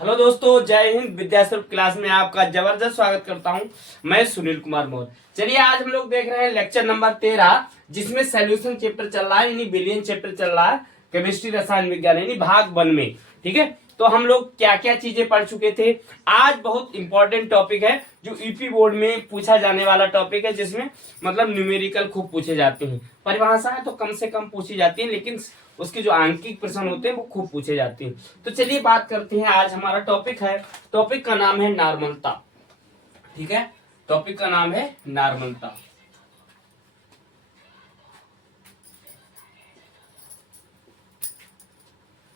Hello दोस्तों, जय Hind. विद्यासुर class में आपका जबरदस्त स्वागत करता हूं। मैं सुनील कुमार मौर्य। चलिए, आज हम लोग देख रहे हैं लेक्चर नंबर 13, जिसमें सॉल्यूशन चैप्टर चल रहा है, यानी बिलियन चैप्टर चल रहा है, केमिस्ट्री रसायन विज्ञान यानी भाग 1 में। ठीक है, तो हम लोग क्या क्या चीजें पढ़ चुके थे। आज बहुत इंपॉर्टेंट टॉपिक है जो यूपी बोर्ड में पूछा जाने वाला टॉपिक है, जिसमें मतलब न्यूमेरिकल खूब पूछे जाते हैं। परिभाषाएं तो कम से कम पूछी जाती है, लेकिन उसके जो आंकिक प्रश्न होते हैं वो खूब पूछे जाते हैं। तो चलिए बात करते हैं। आज हमारा टॉपिक है, टॉपिक का नाम है नॉर्मलता। ठीक है, टॉपिक का नाम है नॉर्मलता।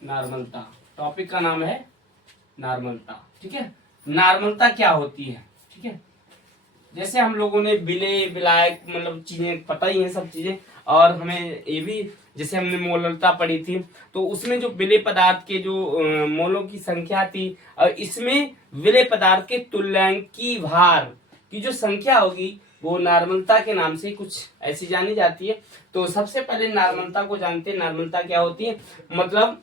नॉर्मलता टॉपिक का नाम है नॉर्मलता। ठीक है, नॉर्मलता क्या होती है। ठीक है, जैसे हम लोगों ने विलय विलायक मतलब चीजें पता ही है सब चीजें, और हमें ये भी जैसे हमने मोलरता पढ़ी थी, तो उसमें जो विलय पदार्थ के जो मोलों की संख्या थी, और इसमें विलय पदार्थ के तुल्यांकी भार की जो संख्या होगी वो नॉर्मलता के नाम से कुछ ऐसी जानी जाती है। तो सबसे पहले नॉर्मलता को जानते हैं। नॉर्मलता क्या होती है, मतलब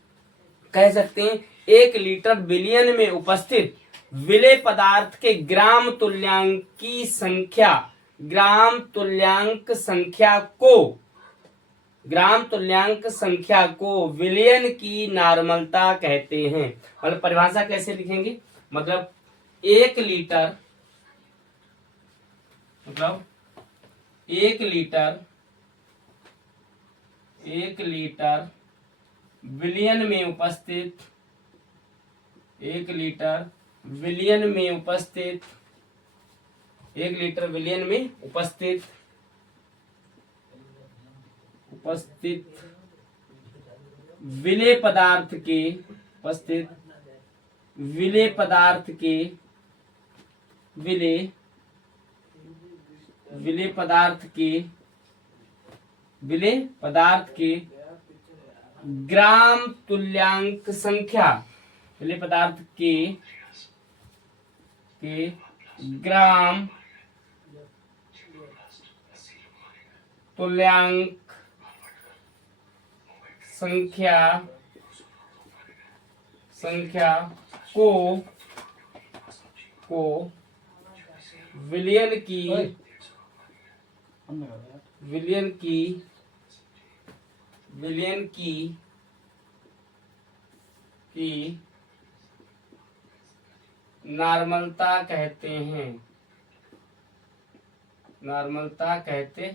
कह सकते हैं 1 लीटर बिलियन में उपस्थित विलय पदार्थ के ग्राम तुल्यांक की संख्या, ग्राम तुल्यांक संख्या को, ग्राम तुल्यांक संख्या को विलयन की नॉर्मलता कहते हैं। मतलब परिभाषा कैसे लिखेंगे, मतलब 1 लीटर, मतलब 1 लीटर, 1 लीटर विलियन में उपस्थित, 1 लीटर विलियन में उपस्थित, 1 लीटर विलियन में उपस्थित विलय पदार्थ के, उपस्थित विलय पदार्थ के, विलय पदार्थ के, विलय पदार्थ के ग्राम तुल्यांक संख्या, विलय पदार्थ के ग्राम तुल्यांक संख्या को विलयन की नॉर्मलता कहते हैं, नॉर्मलता कहते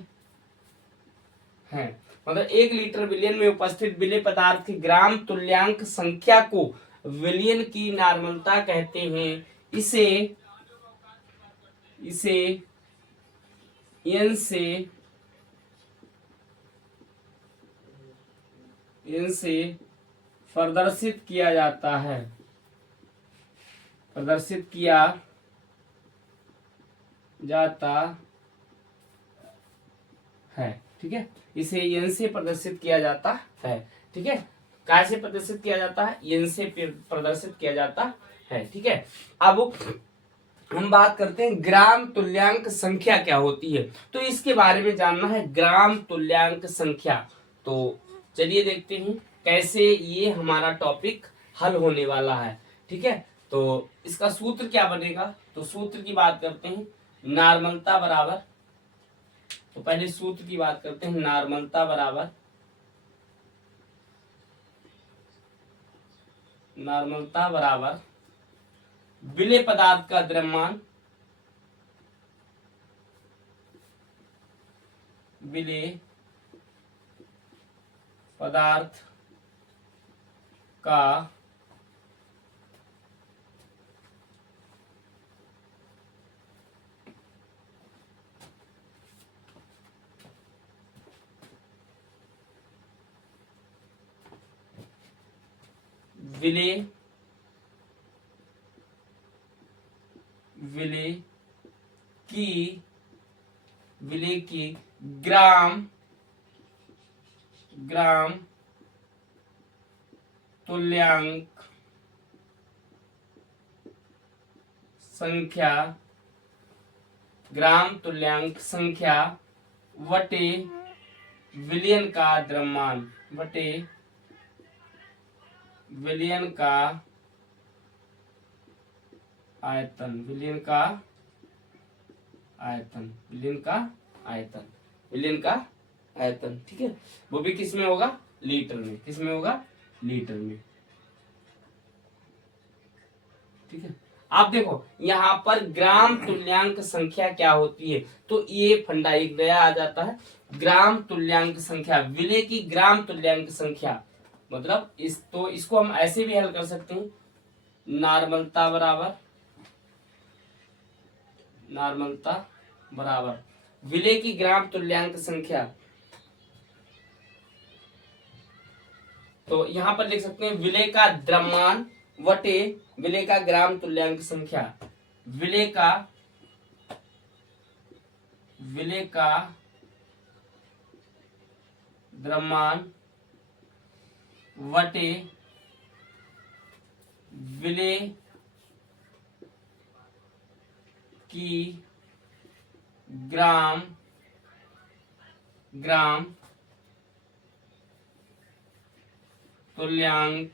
हैं। मतलब 1 लीटर विलियन में उपस्थित विलय पदार्थ की ग्राम तुल्यांक संख्या को विलियन की नॉर्मलता कहते हैं। इसे एन से प्रदर्शित किया जाता है, प्रदर्शित किया जाता है। ठीक है, इसे एन से प्रदर्शित किया जाता है। ठीक है, काय से प्रदर्शित किया जाता है, एन से प्रदर्शित किया जाता है। ठीक है, अब हम बात करते हैं ग्राम तुल्यांक संख्या क्या होती है। तो इसके बारे में जानना है, ग्राम तुल्यांक संख्या। तो चलिए देखते हैं कैसे ये हमारा टॉपिक हल होने वाला है। ठीक है, तो इसका सूत्र क्या बनेगा, तो सूत्र की बात करते हैं। नॉर्मलता बराबर, तो पहले सूत्र की बात करते हैं। नॉर्मलता बराबर, नॉर्मलता बराबर विलय पदार्थ का द्रव्यमान, विलय पदार्थ का विलय की ग्राम तुल्यांक संख्या, ग्राम तुल्यांक संख्या वटे विलियन का द्रव्यमान, वटे विलियन का आयतन, विलयन का आयतन, विलयन का आयतन, विलयन का आयतन, ठीक है। वो भी किस में होगा, लीटर में, किस में होगा, लीटर में, ठीक है। आप देखो यहाँ पर ग्राम तुल्यांक संख्या क्या होती है, तो ये फंडा एक नया आ जाता है, ग्राम तुल्यांक संख्या, विलेय की ग्राम तुल्यांक संख्या, मतलब इसको हम ऐसे भी हल कर सकते हैं, नॉर्मलता बराबर, नॉर्मलता बराबर विलेय की ग्राम तुल्यांक संख्या। तो यहां पर लिख सकते हैं विलेय का द्रव्यमान वटे विलेय का ग्राम तुल्यांक संख्या, विलेय का द्रव्यमान वटे विलेय की ग्राम तुल्यांक,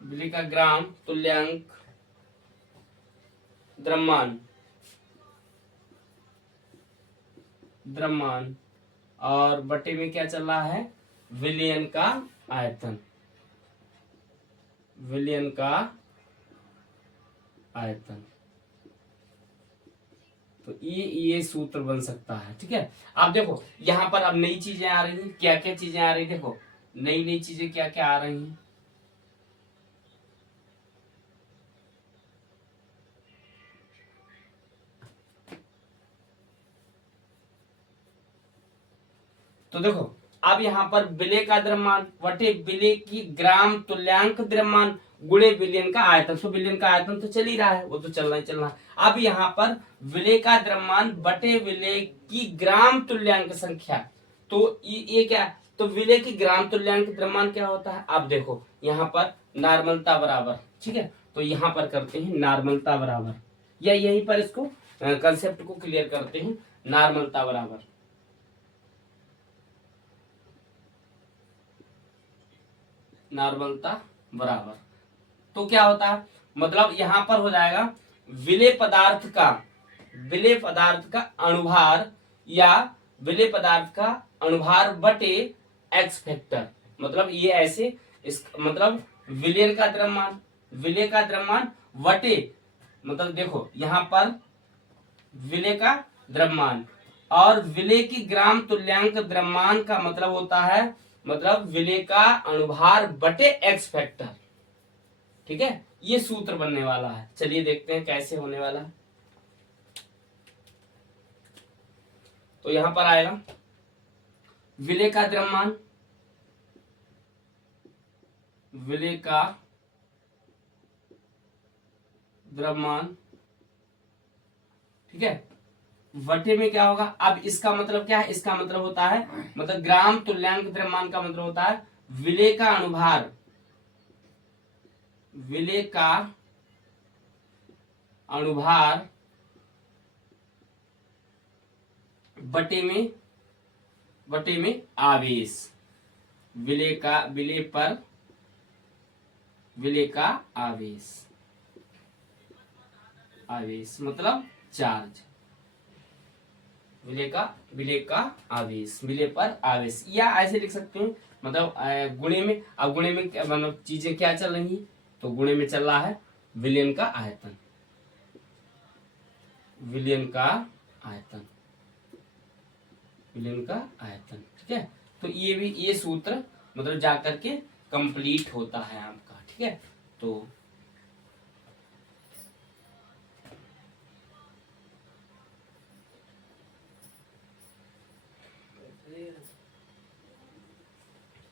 विलेय का ग्राम तुल्यांक द्रव्यमान और बटे में क्या चल रहा है, विलयन का आयतन, विलयन का आयतन। तो ये सूत्र बन सकता है, ठीक है। आप देखो यहाँ पर अब नई चीजें आ रही हैं, क्या क्या चीजें आ रही, देखो नई नई चीजें क्या क्या आ रही हैं। तो देखो अब यहाँ पर विलेय का द्रव्यमान वटे विलेय की ग्राम तुल्यांक द्रव्यमान गुणे विलयन का आयतन, तो विलयन का आयतन तो चल ही रहा है, वो तो चलना ही चलना है। अब यहाँ पर विलेय का द्रव्यमान बटे विलेय की ग्राम तुल्यांक संख्या, तो ये क्या, तो विलेय की ग्राम तुल्यांक द्रव्यमान क्या होता है, आप देखो यहाँ पर नॉर्मलता बराबर, ठीक है। तो यहाँ पर करते हैं नॉर्मलता बराबर, या यहीं पर इसको कंसेप्ट को क्लियर करते हैं, नॉर्मलता बराबर नॉर्मलता बराबर, तो क्या होता है, मतलब यहां पर हो जाएगा विलेय पदार्थ का अणुभार या विलेय पदार्थ का अणुभार बटे एक्स फैक्टर, मतलब ये ऐसे इस मतलब विलेय का द्रव्यमान वटे, मतलब देखो यहां पर विलेय का द्रव्यमान और विलेय की ग्राम तुल्यांक द्रव्यमान का मतलब होता है, मतलब विलेय का अणुभार बटे एक्स फैक्टर, ठीक है। ये सूत्र बनने वाला है, चलिए देखते हैं कैसे होने वाला है। तो यहां पर आएगा विलेय का द्रव्यमान, विलेय का द्रव्यमान, ठीक है, वटे में क्या होगा, अब इसका मतलब क्या है, इसका मतलब होता है, मतलब ग्राम तुल्यांक द्रव्यमान का मतलब होता है विलेय का अणुभार, विलेय का अणुभार बटे में आवेश, विलेय का आवेश मतलब चार्ज, विलेय का आवेश, विलेय पर आवेश, या ऐसे लिख सकते हैं, मतलब गुणे में, अब गुणे में मतलब चीजें क्या चल रही हैं, तो गुणे में चल रहा है विलयन का आयतन, विलयन का आयतन, विलयन का आयतन, ठीक है। तो ये सूत्र मतलब जाकर के कंप्लीट होता है आपका, ठीक है। तो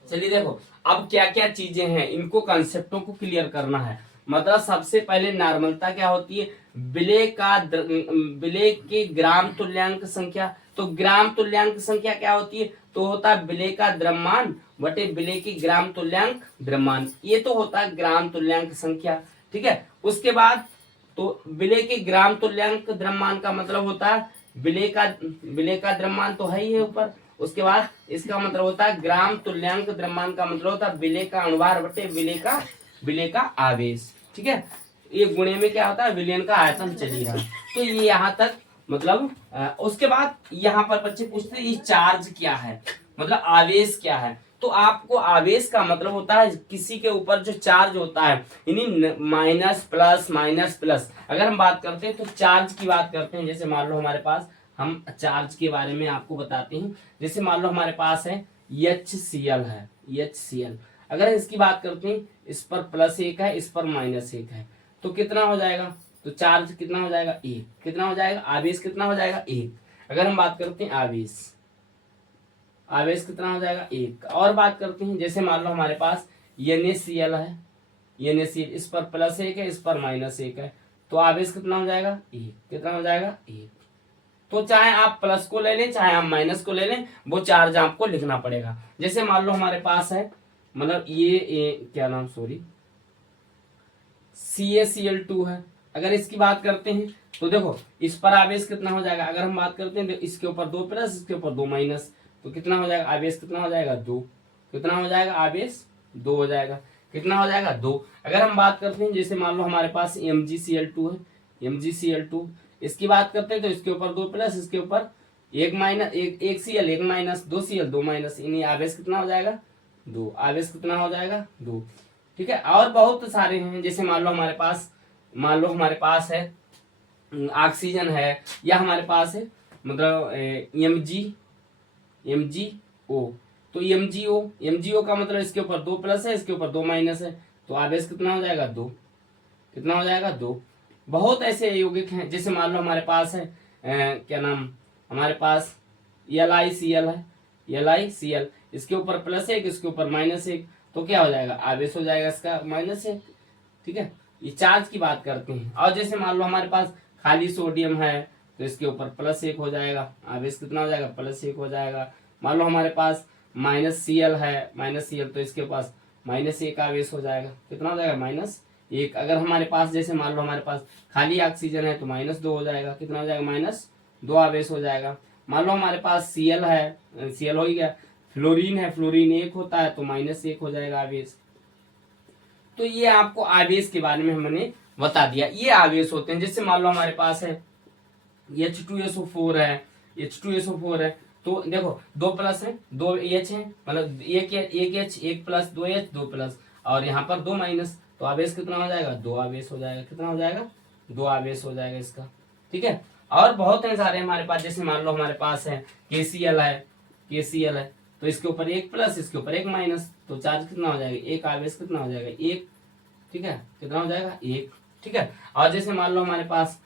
चलिए देखो अब क्या क्या चीजें हैं, इनको कंसेप्टों को क्लियर करना है। मतलब सबसे पहले नॉर्मलता क्या होती है, विलेय के ग्राम तुल्यांक संख्या, तो ग्राम तुल्यांक संख्या क्या होती है, तो होता है विलेय का द्रव्यमान बटे विलेय की ग्राम तुल्यांक द्रव्यमान, ये तो होता है ग्राम तुल्यांक संख्या, ठीक है। उसके बाद तो विलेय के ग्राम तुल्यांक द्रव्यमान का मतलब होता है विलेय का द्रव्यमान तो है ही है ऊपर, उसके बाद इसका मतलब होता है ग्राम तुल्यांक द्रव्यमान का मतलब होता है विलेय का अणुभार बटे विलेय का आवेश, ठीक है। ये गुणे में क्या होता है, विलयन का आयतन चल ही रहा है। तो ये यहाँ तक मतलब उसके बाद यहाँ पर बच्चे पूछते हैं ये चार्ज क्या है, मतलब आवेश क्या है। तो आपको आवेश का मतलब होता है किसी के ऊपर जो चार्ज होता है, यानी माइनस प्लस माइनस प्लस। अगर हम बात करते हैं तो चार्ज की बात करते हैं, जैसे मान लो हमारे पास, हम चार्ज के बारे में आपको बताते हैं। जैसे मान लो हमारे पास है HCl है, HCl। अगर इसकी बात करते हैं, इस पर +1 है, इस पर -1 है, तो कितना हो जाएगा, तो चार्ज कितना हो जाएगा, 1। कितना हो जाएगा, आवेश कितना हो जाएगा, 1। अगर हम बात करते हैं आवेश, आवेश कितना हो जाएगा, 1। और बात करते हैं, जैसे मान लो हमारे पास NaCl है, NaCl, इस पर +1 है, इस पर -1 है, तो आवेश कितना हो जाएगा, 1। कितना हो जाएगा, 1। तो चाहे आप प्लस को ले लें, चाहे आप माइनस को ले लें, वो चार्ज आपको लिखना पड़ेगा। जैसे मान लो हमारे पास है, मतलब ये क्या नाम, सॉरी, CaCl2 है। अगर इसकी बात करते हैं तो देखो इस पर आवेश कितना हो जाएगा, अगर हम बात करते हैं तो इसके ऊपर 2 प्लस, इसके ऊपर 2 माइनस, तो कितना हो जाएगा, आवेश कितना हो जाएगा, 2। कितना हो जाएगा, आवेश 2 हो जाएगा। कितना हो जाएगा, 2। अगर हम बात करते हैं, जैसे मान लो हमारे पास MgCl2 है, MgCl2, इसकी बात करते हैं तो इसके ऊपर 2 प्लस, इसके ऊपर 1 माइनस, एक Cl 1 माइनस, 2 Cl 2 माइनस, यानी आवेश कितना हो जाएगा, 2। आवेश कितना हो जाएगा, 2। ठीक है। और बहुत सारे हैं, जैसे मान लो हमारे पास है ऑक्सीजन है, या हमारे पास है मतलब MgO। तो MgO का मतलब इसके ऊपर 2 प्लस है, इसके ऊपर 2 माइनस है, तो आवेश कितना हो जाएगा, 2। कितना हो जाएगा, 2। बहुत ऐसे यौगिक हैं, जैसे मान लो हमारे पास है क्या नाम, हमारे पास LiCl है, LiCl, इसके ऊपर +1, इसके ऊपर -1, तो क्या हो जाएगा, आवेश हो जाएगा इसका -1। ठीक है, ये चार्ज की बात करते हैं। और जैसे मान लो हमारे पास खाली सोडियम है, तो इसके ऊपर +1 हो जाएगा, आवेश कितना हो जाएगा, +1 हो जाएगा। मान लो हमारे पास -Cl है, -Cl, तो इसके पास -1 आवेश हो जाएगा। कितना हो जाएगा, -1। अगर हमारे पास, जैसे मान लो हमारे पास खाली ऑक्सीजन है, तो -2 हो जाएगा। कितना हो जाएगा, -2 आवेश हो जाएगा। मान लो हमारे पास Cl है, Cl हो ही गया। फ्लोरीन है, फ्लोरीन 1 होता है, तो -1 हो जाएगा आवेश। तो ये आपको आवेश के बारे में हमने बता दिया, ये आवेश होते हैं। जैसे मान लो हमारे पास है H2SO4 है, H2SO4 है, तो देखो 2 प्लस है, 2 H है, मतलब एक H, 1 प्लस, 2 H, 2 प्लस, और यहाँ पर 2 माइनस, तो आवेश कितना हो जाएगा, 2 आवेश हो जाएगा। कितना हो जाएगा, 2 आवेश हो जाएगा इसका। ठीक है। और बहुत है सारे हमारे पास, जैसे मान लो हमारे पास है KCl है, KCl है, तो इसके ऊपर 1 प्लस, इसके ऊपर 1 माइनस, तो चार्ज कितना हो जाएगा, 1। आवेश कितना हो जाएगा, 1। ठीक है, कितना हो जाएगा, 1। ठीक है। और जैसे मान लो हमारे पास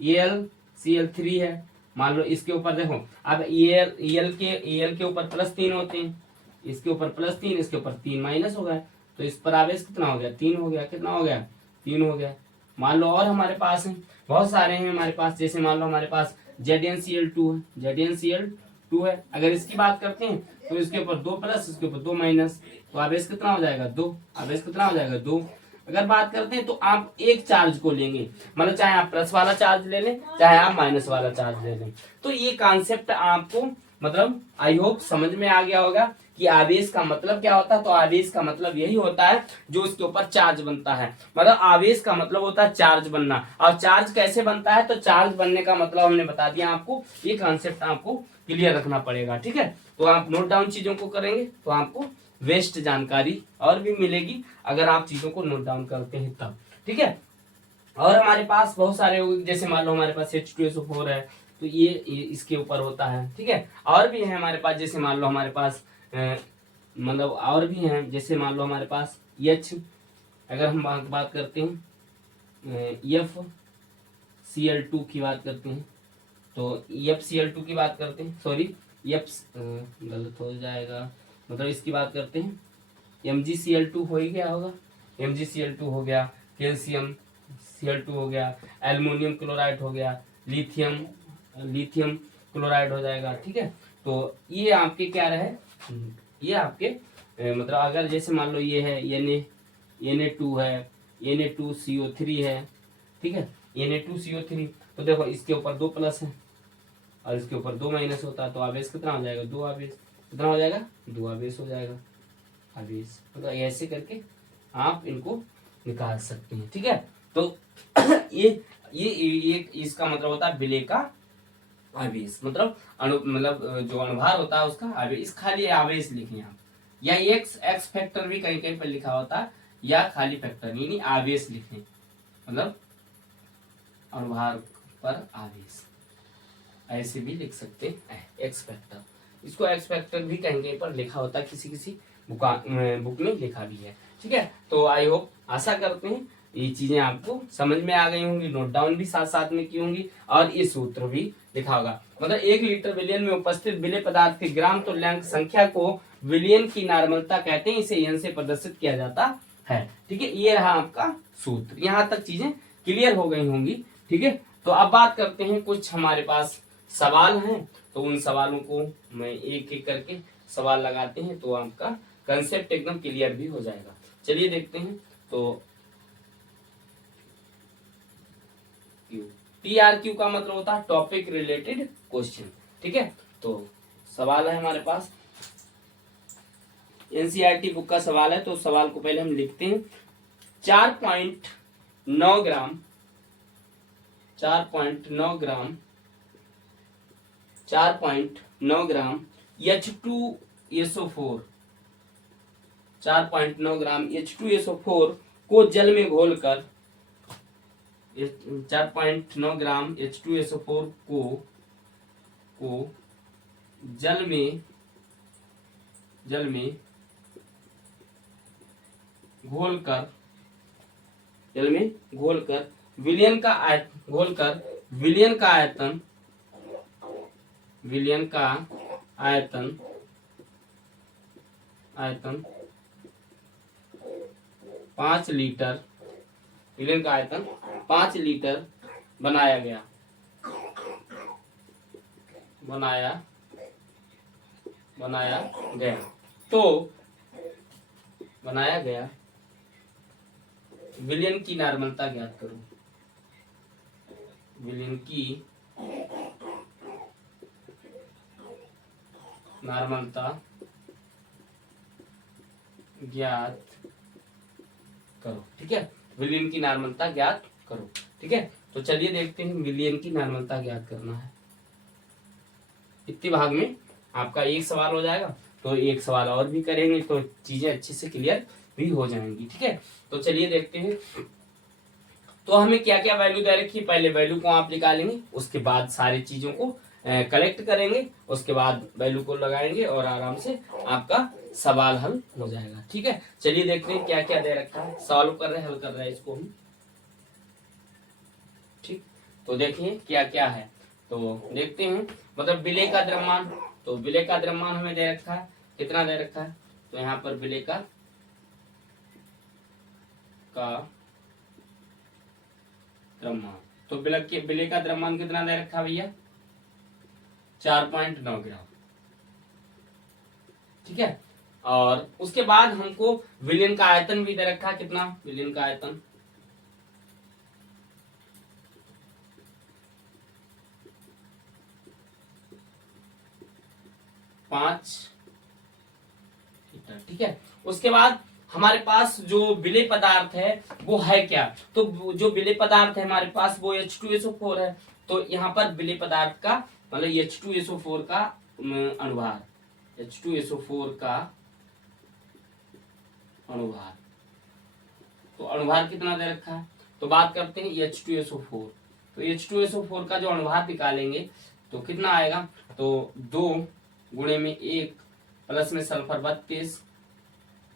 AlCl3 है, मान लो इसके ऊपर देखो, अब Al के ऊपर +3 होते हैं, इसके ऊपर +3, इसके ऊपर 3 माइनस हो गए, तो इस पर आवेश कितना हो गया, 3 हो गया। कितना हो गया, 3 हो गया। मान लो और हमारे पास है, बहुत सारे हैं हमारे पास, जैसे मान लो हमारे पास ZnCl2 है, ZnCl2 है। अगर इसकी बात करते हैं तो इसके ऊपर 2 प्लस, इसके ऊपर 2 माइनस, तो आवेश कितना हो जाएगा, 2। आवेश कितना हो जाएगा, 2। अगर बात करते हैं तो आप एक चार्ज को लेंगे, मतलब चाहे आप प्लस वाला चार्ज ले लें, चाहे आप माइनस वाला चार्ज ले लें। तो ये कॉन्सेप्ट आपको मतलब आई होप समझ में आ गया होगा कि आवेश का मतलब क्या होता है। तो आवेश का मतलब यही होता है जो इसके ऊपर चार्ज बनता है, मतलब आवेश का मतलब होता है चार्ज बनना। और चार्ज कैसे बनता है, तो चार्ज बनने का मतलब हमने बता दिया आपको, ये कॉन्सेप्ट आपको क्लियर रखना पड़ेगा। ठीक है, तो आप नोट डाउन चीजों को करेंगे तो आपको वेस्ट जानकारी और भी मिलेगी, अगर आप चीजों को नोट डाउन करते हैं तब। ठीक है। और हमारे पास बहुत सारे, जैसे मान लो हमारे पास H2SO4 है, तो ये इसके ऊपर होता है। ठीक है। और भी है हमारे पास, जैसे मान लो हमारे पास मतलब और भी हैं, जैसे मान लो हमारे पास H, अगर हम बात करते हैं FCl2 की बात करते हैं, तो FCl2 की बात करते हैं, सॉरी गलत हो जाएगा, मतलब इसकी बात करते हैं, MgCl2 हो ही गया होगा, MgCl2 हो गया, कैल्शियम Cl2 हो गया, एल्युमिनियम क्लोराइड हो गया, लिथियम क्लोराइड हो जाएगा। ठीक है। तो ये आपके क्या रहे, ये आपके मतलब अगर जैसे मान लो ये है Na2 है, Na2CO3 है। ठीक है, Na2CO3, तो देखो इसके ऊपर 2 प्लस है और इसके ऊपर 2 माइनस होता है, तो आवेश कितना हो जाएगा, 2 आवेश। कितना हो जाएगा, 2 आवेश हो जाएगा। आवेश मतलब ऐसे करके आप इनको निकाल सकते हैं। ठीक है, तो ये इसका मतलब होता है विलेय का आवेश, मतलब मतलब जो अनुभार होता है उसका आवेश, खाली आवेश लिखें आप, या एक्स फैक्टर भी कहीं कहीं पर लिखा होता है, या खाली फैक्टर यानी आवेश लिखें, मतलब अनुभार पर आवेश, ऐसे भी लिख सकते हैं एक्स फैक्टर। इसको एक्स फैक्टर भी कहीं कहीं पर लिखा होता है, किसी किसी बुक में लिखा भी है। ठीक है, तो आई होप, आशा करते हैं ये चीजें आपको समझ में आ गई होंगी, नोट डाउन भी साथ साथ में की होंगी, और ये सूत्र भी लिखा होगा। मतलब 1 लीटर विलयन में उपस्थित विलेय पदार्थ की ग्राम तुल्यांक संख्या को विलयन की नार्मलता कहते हैं, इसे एन से प्रदर्शित किया जाता है। ठीक है, ये रहा आपका सूत्र। यहाँ तक चीजें क्लियर हो गई होंगी। ठीक है, तो अब बात करते हैं, कुछ हमारे पास सवाल हैं, तो उन सवालों को मैं एक एक करके सवाल लगाते हैं, तो आपका कंसेप्ट एकदम क्लियर भी हो जाएगा। चलिए देखते हैं। तो TRQ का मतलब होता है टॉपिक रिलेटेड क्वेश्चन। ठीक है, तो सवाल है हमारे पास, एनसीईआरटी बुक का सवाल है, तो सवाल को पहले हम लिखते हैं। 4.9 ग्राम 4.9 ग्राम 4.9 ग्राम H2SO4 4.9 ग्राम H2SO4 को जल में घोलकर 4.9 ग्राम H2SO4 को जल में घोलकर विलयन का आयतन 5 लीटर, विलयन का आयतन 5 लीटर बनाया गया। विलयन की नार्मलता ज्ञात करो। विलयन की नार्मलता ज्ञात करो। ठीक है, विलयन की नार्मलता ज्ञात करो। ठीक है, तो चलिए देखते हैं विलयन की नार्मलता ज्ञात करना है। इतने भाग में आपका एक सवाल हो जाएगा, तो एक सवाल और भी करेंगे, तो चीजें अच्छे से क्लियर भी हो जाएंगी। ठीक है, तो चलिए देखते हैं। तो हमें क्या क्या वैल्यू दे रखी है, पहले वैल्यू को आप निकालेंगे, उसके बाद सारी चीजों को कलेक्ट करेंगे, उसके बाद वैल्यू को लगाएंगे और आराम से आपका सवाल हल हो जाएगा। ठीक है, चलिए देखते हैं क्या क्या दे रखा है, सॉल्व कर रहे हैं, हल कर रहे हैं इसको हम। ठीक, तो देखिए क्या क्या है, तो देखते हैं। मतलब विलेय का द्रव्यमान, तो विलेय का द्रव्यमान हमें दे रखा है, कितना दे रखा है, तो यहाँ पर विलेय का द्रव्यमान, तो विलेय का द्रव्यमान कितना दे रखा है भैया, 4.9 ग्राम। ठीक है, और उसके बाद हमको विलयन का आयतन भी दे रखा है, कितना, विलयन का आयतन 5 लीटर। ठीक है, उसके बाद हमारे पास जो विलेय पदार्थ है वो है क्या, तो जो विलेय पदार्थ है हमारे पास वो H2SO4 है। तो यहाँ पर विलेय पदार्थ का मतलब H2SO4 का अनुभार, H2SO4 का अनुभार, तो अनुभार कितना दे रखा है, तो बात करते हैं H2SO4। तो H2SO4 का जो अनुभार निकालेंगे तो कितना आएगा, तो 2 गुणे में 1 प्लस में सल्फर 32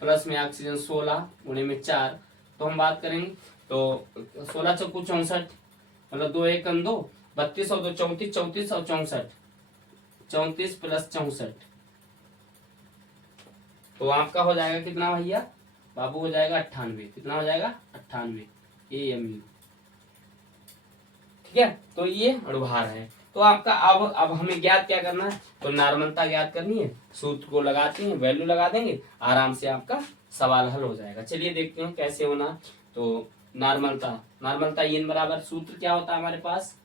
प्लस में ऑक्सीजन 16 गुणे में 4, तो हम बात करेंगे तो 16 चौको 64, मतलब 2 1 2 32 और 2 34, 34 और 64, 34 प्लस 64, तो आपका हो जाएगा कितना भैया बाबू, हो जाएगा 98। कितना हो जाएगा, 98 AMU। ठीक है, तो ये अनुभार है। तो आपका अब हमें ज्ञात क्या करना है, तो नार्मलता ज्ञात करनी है, सूत्र को लगाते हैं, वैल्यू लगा देंगे, आराम से आपका सवाल हल हो जाएगा। चलिए देखते हैं कैसे होना। तो नार्मलता इन बराबर सूत्र क्या होता है हमारे पास,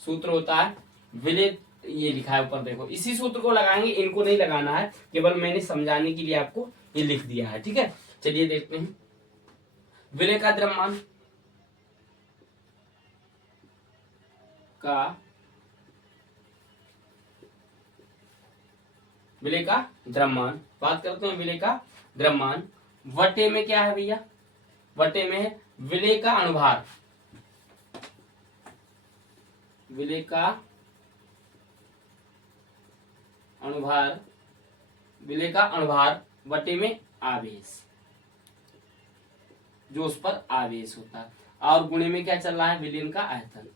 सूत्र होता है विलेय, ये लिखा है ऊपर देखो, इसी सूत्र को लगाएंगे, इनको नहीं लगाना है, केवल मैंने समझाने के लिए आपको ये लिख दिया है। ठीक है, चलिए देखते हैं। विलय का द्रव्यमान विलय का द्रव्यमान, बात करते हैं विलय का द्रव्यमान। वटे में क्या है भैया, वटे में है विलय का अनुभार, विलय का अनुभार, विलय का अनुभार वटे में आवेश, जो उस पर आवेश होता है, और गुणे में क्या चल रहा है, विलयन का आयतन,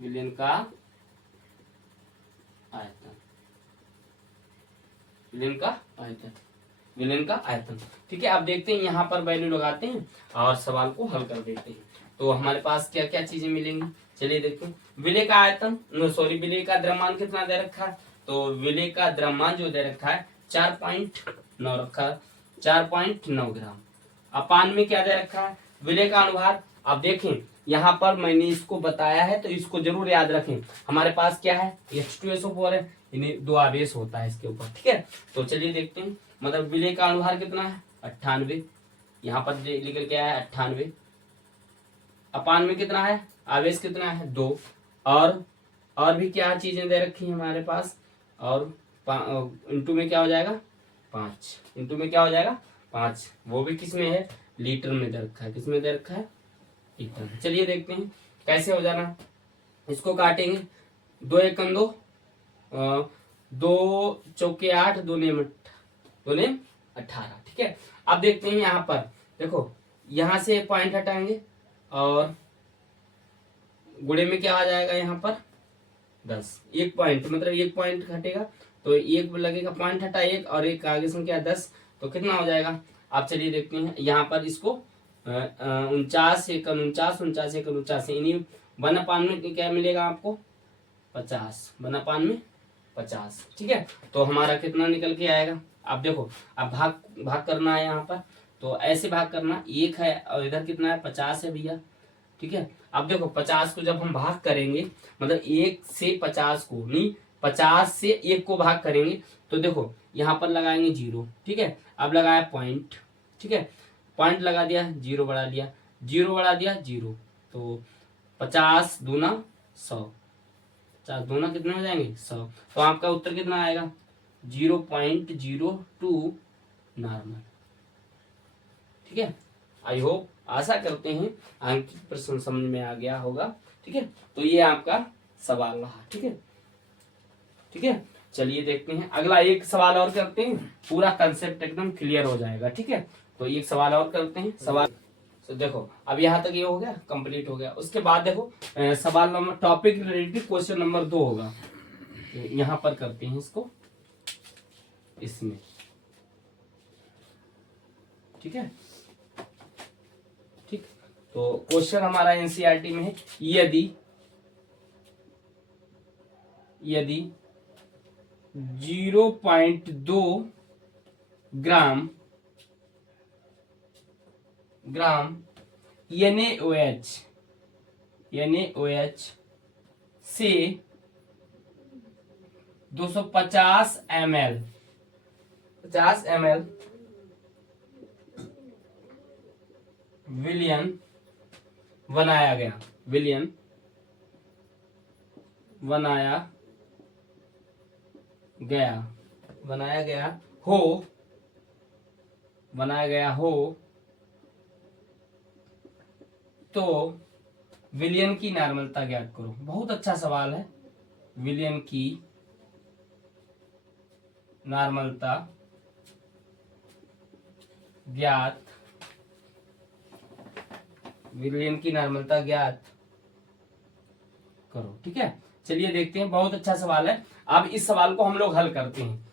विलयन का आयतन, विलयन का आयतन, विलयन का आयतन। ठीक है, अब देखते हैं यहाँ पर वैल्यू लगाते हैं और सवाल को हल कर देते हैं। तो हमारे पास क्या क्या चीजें मिलेंगी, चलिए देखते हैं। विलय का आयतन, विलय का द्रव्यमान कितना दे रखा है, तो विलय का द्रव्यमान जो दे रखा है 4.9 रखा है, 4.9 ग्राम। अपान में क्या दे रखा है, विलय का अनुभार। अब देखें यहाँ पर मैंने इसको बताया है तो इसको जरूर याद रखें। हमारे पास क्या है, H2SO4 है, इन्हें दो आवेश होता है इसके ऊपर। ठीक है, तो चलिए देखते हैं। मतलब विलय का अनुभार कितना है 98, यहाँ पर लिख क्या है 98। अपान में कितना है, आवेश कितना है 2, और भी क्या चीजें दे रखी है हमारे पास, और इंटू में क्या हो जाएगा 5, इंटू में क्या हो जाएगा 5, वो भी किस में है, लीटर में दे रखा है, किस में दे रखा है, लीटर में। चलिए देखते हैं कैसे हो जाना, इसको काटेंगे, 2 एकम 2, 2 चौके 8, 2 नेम 18। ठीक है, अब देखते हैं यहाँ पर देखो, यहाँ से पॉइंट हटाएंगे और गुणे में क्या आ जाएगा यहाँ पर 10, एक पॉइंट, मतलब एक पॉइंट घटेगा तो एक लगेगा, पॉइंट हटा एक और एक आगे संख्या 10, तो कितना हो जाएगा। आप चलिए देखते हैं यहाँ पर इसको 49 एक 49, 49 एक 49, इन्हीं 1/5 में क्या मिलेगा आपको 50, 1/5 में 50। ठीक है, तो हमारा कितना निकल के आएगा। आप देखो, अब भाग करना है यहाँ पर, तो ऐसे भाग करना, 1 है और इधर कितना है 50 है भैया। ठीक है, अब देखो 50 को जब हम भाग करेंगे, मतलब 1 से 50 को नहीं, 50 से 1 को भाग करेंगे, तो देखो यहाँ पर लगाएंगे 0। ठीक है, अब लगाया पॉइंट, ठीक है, पॉइंट लगा दिया, 0 बढ़ा दिया, 0 बढ़ा दिया 0, तो 50 दूना 100, 50 दूना कितने हो जाएंगे 100, तो आपका उत्तर कितना आएगा 0.02 नॉर्मल। ठीक है, आई होप, आशा करते हैं अंकित प्रश्न समझ में आ गया होगा। ठीक है, तो ये आपका सवाल रहा। ठीक है, ठीक है, चलिए देखते हैं अगला एक सवाल और करते हैं, पूरा कंसेप्ट एकदम क्लियर हो जाएगा। ठीक है, तो एक सवाल और करते हैं। सवाल तो देखो, अब यहाँ तक ये हो गया, कंप्लीट हो गया। उसके बाद देखो सवाल number, topic related question number 2 होगा, यहाँ पर करते हैं इसको, इसमें। ठीक है, ठीक, तो क्वेश्चन हमारा एनसीईआरटी में है, यदि 0.2 ग्राम NaOH से 250 ml विलयन बनाया गया हो तो विलयन की नॉर्मलता ज्ञात करो। बहुत अच्छा सवाल है, विलयन की नॉर्मलता ज्ञात, विलयन की नॉर्मलता ज्ञात करो। ठीक है, चलिए देखते हैं, बहुत अच्छा सवाल है। अब इस सवाल को हम लोग हल करते हैं,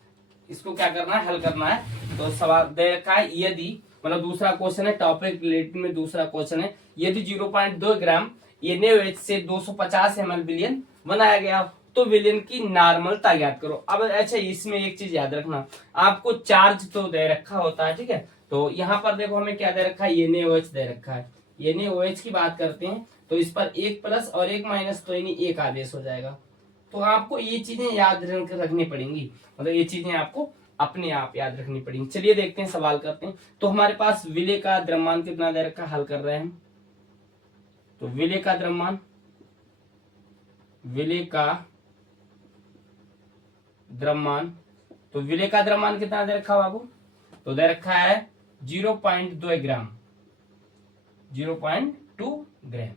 इसको क्या करना है, हल करना है। तो सवाल दे रखा है, यदि, मतलब दूसरा क्वेश्चन है, टॉपिक रिलेटेड में दूसरा क्वेश्चन है, यदि 0.2 ग्राम NaOH से 250 ml विलयन बनाया गया तो विलयन की नॉर्मलता ज्ञात करो। अब अच्छा, इसमें एक चीज याद रखना, आपको चार्ज तो दे रखा होता है। ठीक है, तो यहाँ पर देखो हमें क्या दे रखा है, NaOH दे रखा है। NaOH की बात करते हैं तो इस पर 1 प्लस और 1 माइनस, तो यानी 1 आदेश हो जाएगा। तो आपको ये चीजें याद रखनी पड़ेंगी, मतलब ये चीजें आपको अपने आप याद रखनी पड़ेगी। चलिए देखते हैं, सवाल करते हैं। तो हमारे पास विलेय का द्रव्यमान कितना दे रखा, हल कर रहे हैं हम। तो विलेय का द्रव्यमान, विलेय का द्रव्यमान, तो विलेय का द्रव्यमान कितना दे रखा बाबू, तो दे रखा है 0.2 ग्राम, 0.2 ग्राम।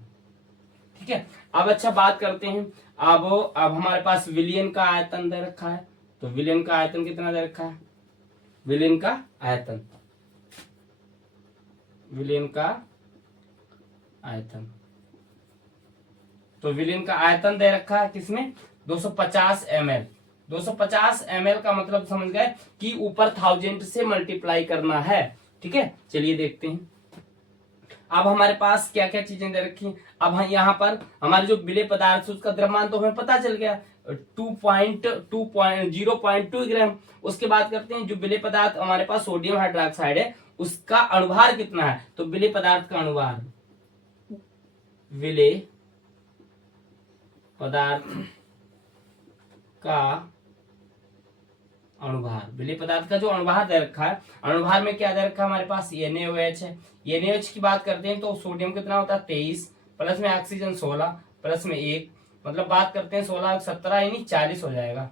ठीक है, अब अच्छा बात करते हैं। अब हमारे पास विलयन का आयतन दे रखा है। तो विलयन का आयतन कितना दे रखा है, विलयन का आयतन, विलयन का आयतन, तो विलयन का आयतन दे रखा है किसमें, 250 ml। 250 ml का मतलब समझ गए कि ऊपर 1000 से मल्टीप्लाई करना है। ठीक है, चलिए देखते हैं। अब हमारे पास क्या क्या चीजें दे रखी, अब यहाँ पर हमारे जो विलेय पदार्थ उसका द्रव्यमान तो हमें पता चल गया 0.2 ग्राम। उसके बाद करते हैं जो विलेय पदार्थ हमारे पास सोडियम हाइड्रोक्साइड है उसका अणुभार कितना है। तो विलेय पदार्थ का अणुभार, विलेय पदार्थ का अणुभार, विलेय पदार्थ का जो अणुभार दे रखा है, अणुभार में क्या दे रखा है हमारे पास NaOH है। NaOH की बात करते हैं तो सोडियम कितना होता है 23, प्लस में ऑक्सीजन 16, प्लस में 1, मतलब बात करते हैं 16 17 यानी 40 हो जाएगा,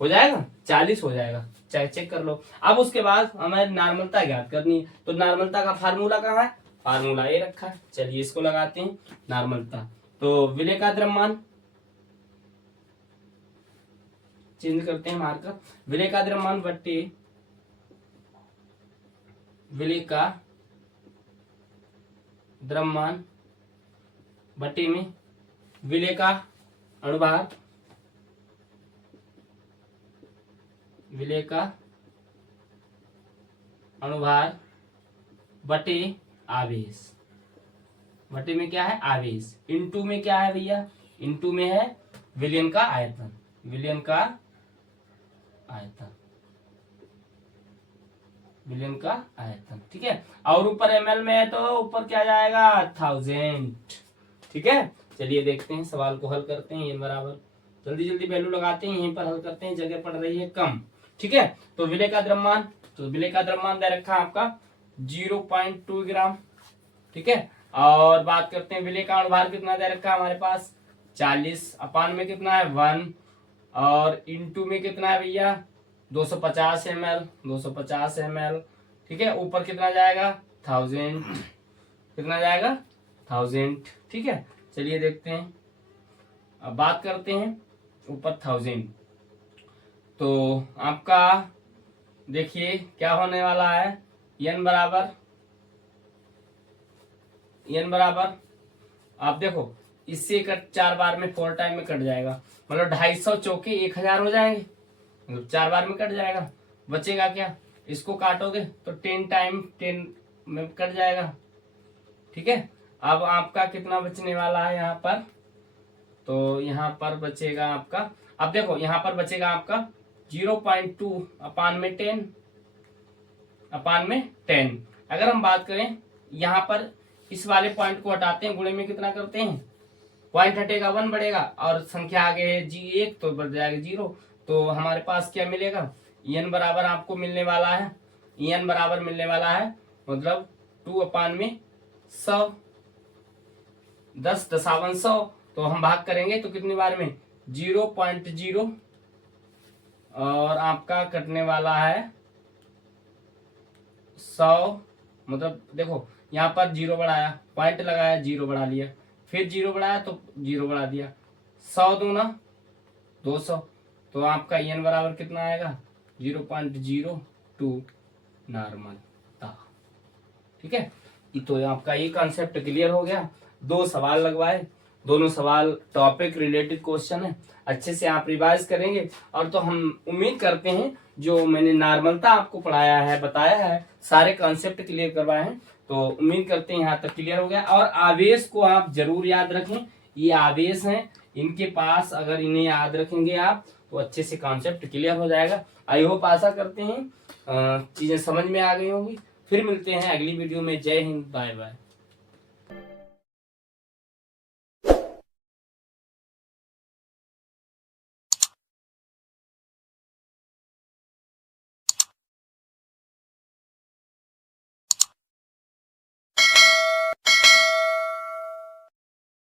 हो जाएगा 40 हो जाएगा, चाहे चेक कर लो। अब उसके बाद हमें नार्मलता ज्ञात करनी है। तो नार्मलता का फार्मूला कहाँ है, फार्मूला ये रखा है। चलिए इसको लगाते हैं, नार्मलता। तो विलेय का द्रव्यमान, चेंज करते हैं मार्कर, विलेय का द्रव्यमान बट्टे विलेय का द्रव्यमान बट्टे में विलेय का अणुभार, विलेय का अणुभार बटे आवेश, बटे में क्या है आवेश, इनटू में क्या है भैया, इनटू में है विलयन का आयतन, विलयन का आयतन, विलयन का आयतन। ठीक है, और ऊपर ml में है तो ऊपर क्या जाएगा 1000। ठीक है, चलिए देखते हैं, सवाल को हल करते हैं। n बराबर, जल्दी जल्दी वैल्यू लगाते हैं, यहीं पर हल करते हैं, जगह पड़ रही है कम। ठीक है, तो विलेय का द्रव्यमान, तो विलेय का द्रव्यमान दे रखा है आपका 0.2 ग्राम। ठीक है, और बात करते हैं विलेय का अणुभार कितना दे रखा है हमारे पास 40, अपान में कितना है 1, और इनटू में कितना है भैया 250 ml, 250 ml। ठीक है, ऊपर कितना जाएगा 1000, कितना जाएगा 1000। ठीक है, चलिए देखते हैं, अब बात करते हैं ऊपर 1000, तो आपका देखिए क्या होने वाला है, n बराबर आप देखो इससे कट 4 बार में 4 टाइम में कट जाएगा, मतलब 250 चौके 1000 हो जाएंगे, मतलब 4 बार में कट जाएगा। बचेगा क्या, इसको काटोगे तो 10 टाइम 10 में कट जाएगा। ठीक है, अब आपका कितना बचने वाला है यहाँ पर, तो यहाँ पर बचेगा आपका, अब देखो यहाँ पर बचेगा आपका 0.2 अपान में 10, अपान में 10। अगर हम बात करें यहाँ पर इस वाले पॉइंट को हटाते हैं, गुणे में कितना करते हैं, पॉइंट हटेगा 1 बढ़ेगा, और संख्या आगे है G1 तो बढ़ जाएगा 0। तो हमारे पास क्या मिलेगा, n बराबर आपको मिलने वाला है, n बराबर मिलने वाला है मतलब 2 अपान में 100, 10 दशावन 100, तो हम भाग करेंगे तो कितनी बार में 0.0, और आपका कटने वाला है 100, मतलब देखो यहाँ पर 0 बढ़ाया, पॉइंट लगाया 0 बढ़ा लिया, फिर 0 बढ़ाया तो 0 बढ़ा दिया, 100 दूना 200, तो आपका n बराबर कितना आएगा 0.02 नॉर्मलता। ठीक है, तो आपका ये कॉन्सेप्ट क्लियर हो गया। 2 सवाल लगवाए, दोनों सवाल टॉपिक रिलेटेड क्वेश्चन है, अच्छे से आप रिवाइज करेंगे, और तो हम उम्मीद करते हैं जो मैंने नॉर्मलता आपको पढ़ाया है, बताया है, सारे कॉन्सेप्ट क्लियर करवाए हैं, तो उम्मीद करते हैं यहाँ तक क्लियर हो गया। और आवेश को आप जरूर याद रखें, ये आवेश हैं, इनके पास अगर इन्हें याद रखेंगे आप तो अच्छे से कॉन्सेप्ट क्लियर हो जाएगा। आई होप आशा करते हैं चीजें समझ में आ गई होंगी। फिर मिलते हैं अगली वीडियो में। जय हिंद, बाय बाय।